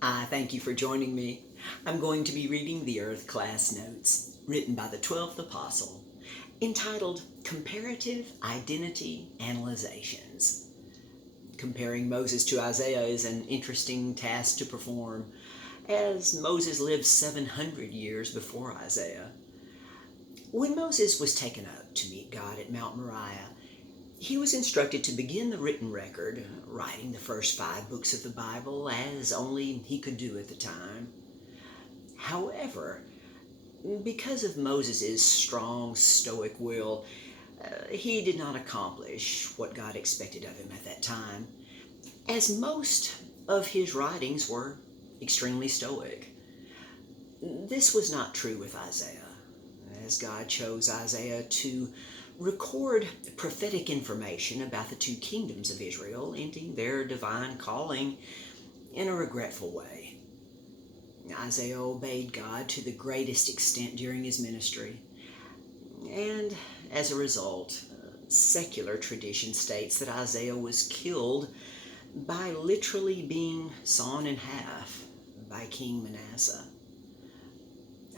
I thank you for joining me. I'm going to be reading the Earth class notes written by the 12th Apostle, entitled Comparative Identity Analyzations. Comparing Moses to Isaiah is an interesting task to perform, as Moses lived 700 years before Isaiah. When Moses was taken up to meet God at Mount Moriah, he was instructed to begin the written record, writing the first 5 books of the Bible as only he could do at the time. However, because of Moses' strong stoic will, he did not accomplish what God expected of him at that time, as most of his writings were extremely stoic. This was not true with Isaiah, as God chose Isaiah to record prophetic information about the 2 kingdoms of Israel ending their divine calling in a regretful way. Isaiah obeyed God to the greatest extent during his ministry, and as a result, secular tradition states that Isaiah was killed by literally being sawn in half by King Manasseh.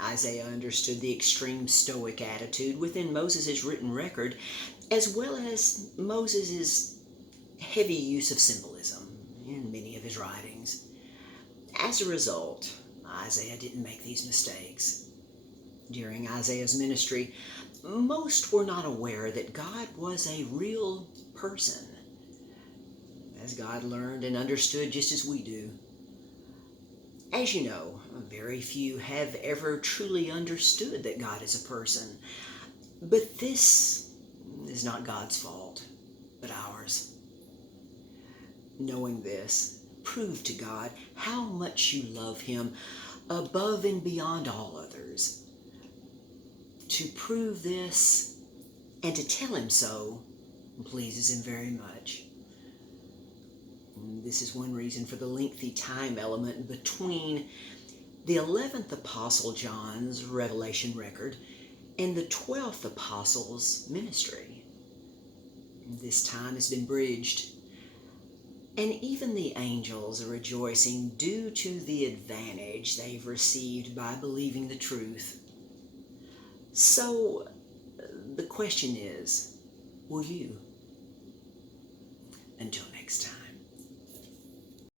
Isaiah understood the extreme stoic attitude within Moses' written record, as well as Moses' heavy use of symbolism in many of his writings. As a result, Isaiah didn't make these mistakes. During Isaiah's ministry, most were not aware that God was a real person, as God learned and understood just as we do. As you know, very few have ever truly understood that God is a person. But this is not God's fault, but ours. Knowing this, prove to God how much you love Him above and beyond all others. To prove this and to tell Him so pleases Him very much. This is one reason for the lengthy time element between the 11th Apostle John's Revelation record and the 12th Apostle's ministry. This time has been bridged, and even the angels are rejoicing due to the advantage they've received by believing the truth. So, the question is, will you? Until next time.